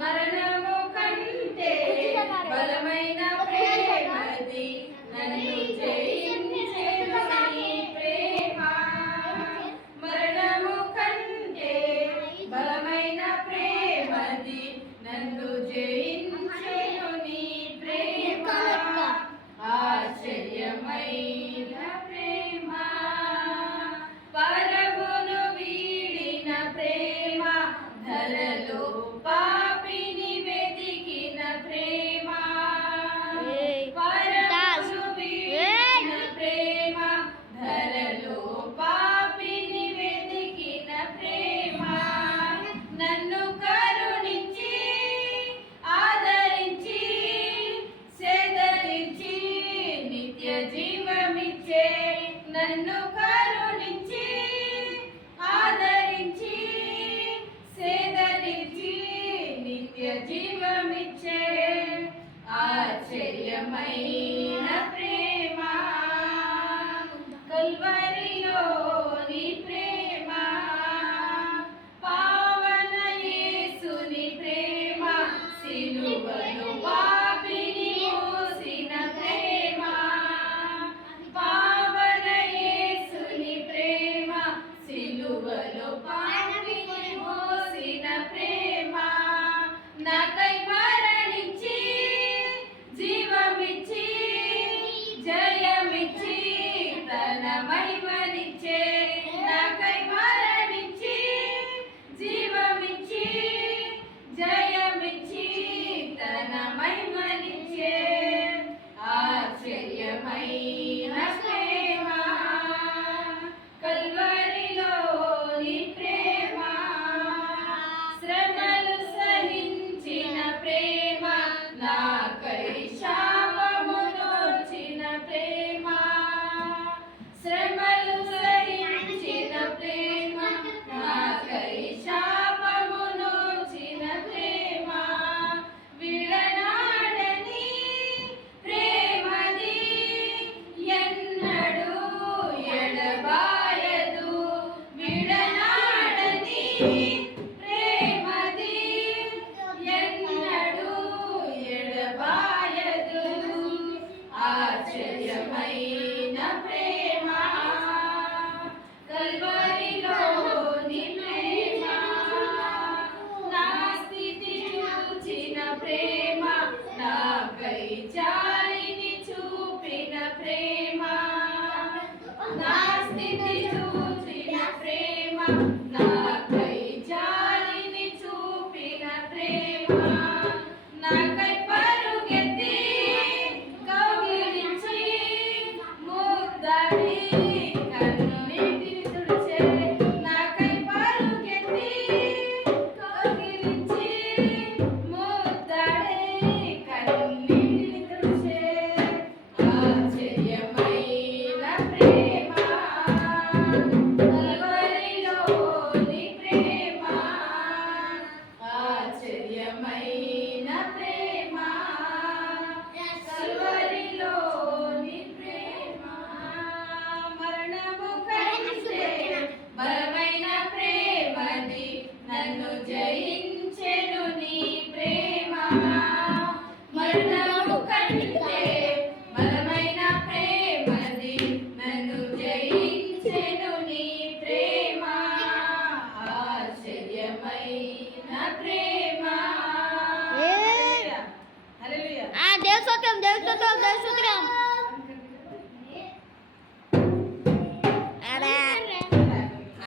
మరణము కంటే బలమైన ప్రేమది నన్ను కరుణించే నన్ను కరుణించి ఆదరించి సేదరించి నిత్య జీవమిచ్చే ఆశ్చర్యమైన ప్రేమ. కల్వరిలో నీ ప్రేమ పావన యేసుని ప్రేమ సిలువను No. દસ કેમ દસ દસ દસ ઉતરામ